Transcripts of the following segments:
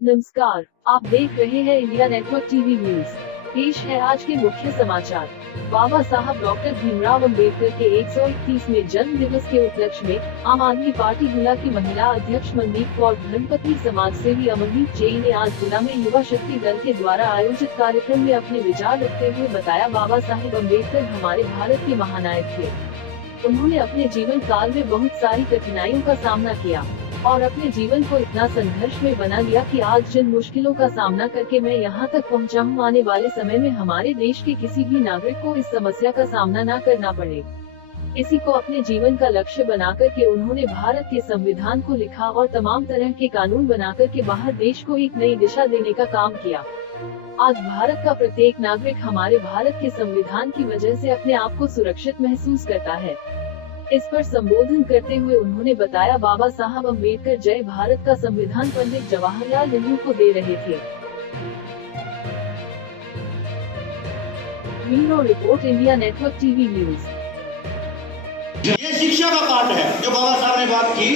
नमस्कार, आप देख रहे हैं इंडिया नेटवर्क टीवी न्यूज। पेश है आज के मुख्य समाचार। बाबा साहब डॉक्टर भीमराव अंबेडकर के 131वें जन्म दिवस के उपलक्ष्य में आम आदमी पार्टी गुना की महिला अध्यक्ष मनदीप कौर धर्मपत्नी समाज सेवी अमनदीप जैन ने आज गुना में युवा शक्ति दल के द्वारा आयोजित कार्यक्रम में अपने विचार रखते हुए बताया, बाबा साहेब अम्बेडकर हमारे भारत के महानायक थे। उन्होंने अपने जीवन काल में बहुत सारी कठिनाइयों का सामना किया और अपने जीवन को इतना संघर्ष में बना लिया कि आज जिन मुश्किलों का सामना करके मैं यहाँ तक पहुँचा हूँ, आने वाले समय में हमारे देश के किसी भी नागरिक को इस समस्या का सामना न करना पड़े। इसी को अपने जीवन का लक्ष्य बनाकर के उन्होंने भारत के संविधान को लिखा और तमाम तरह के कानून बनाकर के बाहर देश को एक नई दिशा देने का काम किया। आज भारत का प्रत्येक नागरिक हमारे भारत के संविधान की वजह से अपने आप को सुरक्षित महसूस करता है। इस पर संबोधन करते हुए उन्होंने बताया, बाबा साहब अम्बेडकर जय भारत का संविधान पंडित जवाहरलाल नेहरू को दे रहे थे। Bureau report, India network TV news. ये शिक्षा का पाठ है जो बाबा साहब ने बात की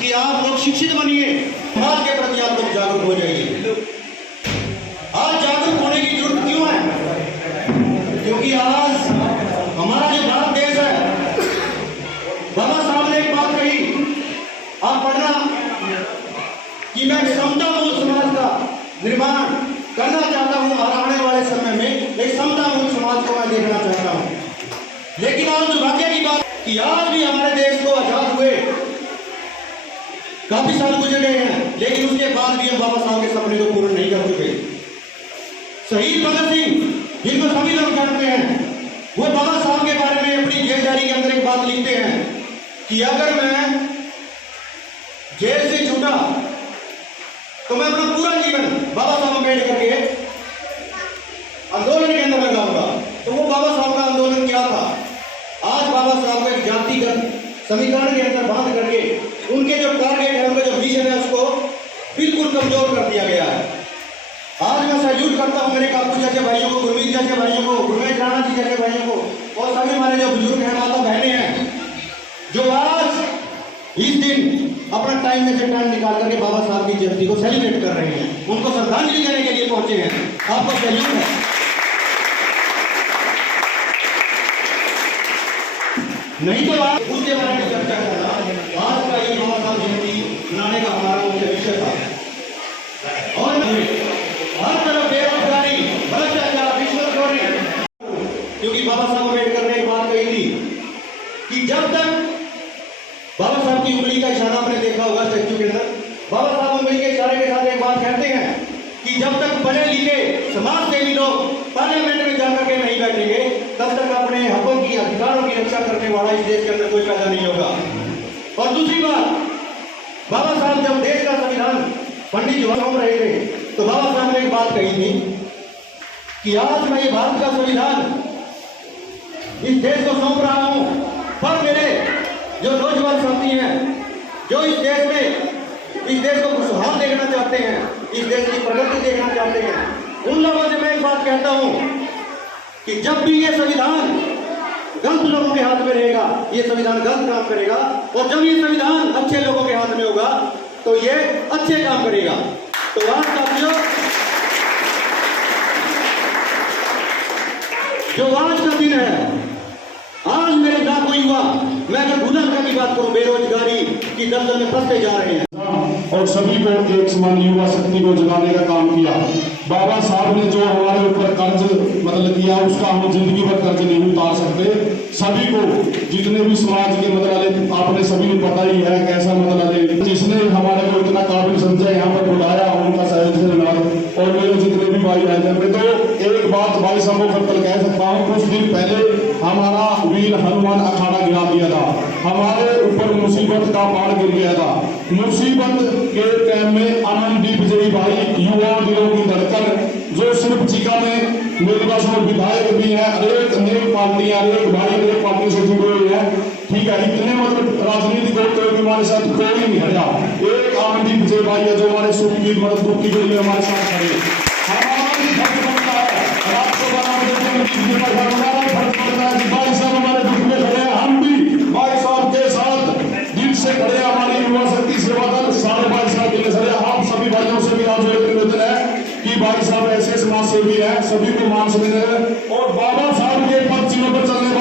कि आप लोग शिक्षित बनिए, समाज के प्रति आप लोग जागरूक हो जाइए। आज जागरूक होने की जरूरत क्यों है? क्योंकि आज हमारा जो भारत देश है, बाबा साहब ने एक बात कही, आप पढ़ना कि मैं समतापूर्ण समाज का निर्माण करना चाहता हूं और आने वाले समय में एक समतापूर्ण समाज को मैं देखना चाहता हूं। लेकिन आज दुर्भाग्य की बात कि आज भी हमारे देश को आजाद हुए काफी साल गुजर गए हैं, लेकिन उसके बाद भी हम बाबा साहब के सपने को पूर्ण नहीं कर चुके। शहीद भगत सिंह, जिनको सभी लोग जानते हैं, वो बाबा साहब के बारे में अपनी जेल डायरी के अंदर एक बात लिखते हैं कि अगर मैं जेल से छूटा तो मैं अपना पूरा जीवन बाबा साहब अम्बेडकर के आंदोलन के अंदर लगाऊंगा। तो वो बाबा साहब का आंदोलन क्या था? आज बाबा साहब को एक जातिगत समीकरण के अंदर बांध करके उनके जो टारगेट है, उनका जो विजन है, उसको बिल्कुल कमजोर कर दिया गया है। आज मैं सैल्यूट करता हूं मेरे काकू जैसे भाइयों को, गुरमीत जैसे भाइयों को, गुरमेश राणा जी जैसे भाइयों को और सभी हमारे जो बुजुर्ग हैं, माता बहने हैं, जो आज इस दिन अपना टाइम में से टाइम निकाल करके बाबा साहब की जयंती को सेलिब्रेट कर रहे हैं, उनको श्रद्धांजलि देने के लिए पहुंचे हैं। आपको सैल्यूट है। नहीं तो आप उसके बारे में चर्चा करना आज का ये बाबा साहब जयंती मनाने का हमारा मुख्य विषय था। और हर तरफ बेरोजगारी, भ्रष्टाचार, रिश्वतखोरी, क्योंकि बाबा साहब अम्बेडकर ने एक बात कही थी कि जब तक बाबा साहब की उंगली का इशारा आपने देखा होगा स्टैच्यू के अंदर, बाबा साहब उंगली के इशारे के साथ एक बात कहते हैं कि जब तक पढ़े लिखे समाज सेवी लोग पार्लियामेंट में जाकर के नहीं बैठेंगे, तब तक अपने हकों की, अधिकारों की रक्षा करने वाला इस देश के अंदर कोई पैदा नहीं होगा। और दूसरी बात, बाबा साहब जब देश का संविधान पंडित जवाहरलाल रहे थे, तो बाबा साहब ने एक बात कही थी कि आज मैं ये भारत का संविधान इस देश को सौंप रहा हूं, पर मेरे जो नौजवान साथी हैं, जो इस देश को खुशहाल देखना चाहते हैं, इस देश की प्रगति देखना चाहते हैं, उन लोगों से मैं एक बात कहता हूं कि जब भी ये संविधान गलत लोगों के हाथ में रहेगा, ये संविधान गलत काम करेगा, और जब ये संविधान अच्छे लोगों के हाथ में होगा तो ये अच्छे काम करेगा। तो आज साथियों, जो आज का दिन है, आज मेरे लाखों युवा, मैं अगर गुना की बात करूं, बेरोजगारी की दलदल में फंसते जा रहे हैं, और सभी को एक समान युवा शक्ति को जगाने का काम किया। बाबा साहब ने जो हमारे ऊपर कर्ज मतलब किया, उसका हम जिंदगी भर कर्ज नहीं उतार सकते। सभी को, जितने भी समाज के मतलब आपने सभी को पता ही है कैसा मतलब, जिसने हमारे को इतना काबिल समझा, यहाँ पर बुलाया, उनका सहयोग और मेरे जितने भी भाई बहन, मैं तो एक बात भाई साहब को कह सकता हूँ, कुछ दिन पहले हमारा वीर हनुमान अखाड़ा गिरा दिया था, हमारे ऊपर मुसीबत का बाढ़ गिर गया था। मुसीबत के टाइम में अमनदीप जैन भाई, युवा दिलों की धड़कन, जो सिर्फ चिका में मेरे पास में विधायक भी हैं, अनेक पार्टियां, अनेक पार्टी से जुड़े हुए हैं, ठीक है, इतने मतलब राजनीतिक होते हुए हमारे साथ कोई नहीं हटा। एक अमनदीप जैन भाई है जो हमारे सुख की मतलब दुख की घड़ी हमारे साथ खड़े। हमारा फर्ज बनता है, राष्ट्र हमारा फर्ज बनता है कि भाई साहब हमारे दुख में खड़े हैं, हम भी भाई साहब के साथ दिल से खड़े, हमारी युवा शक्ति सेवा दल सारे भाई साहब के लिए आप सभी भाइयों से भी आज एक निवेदन है कि भाई साहब ऐसे समाज सेवी हैं, सभी को मान सम्मान और बाबा साहब के पद चिन्हों पर चलने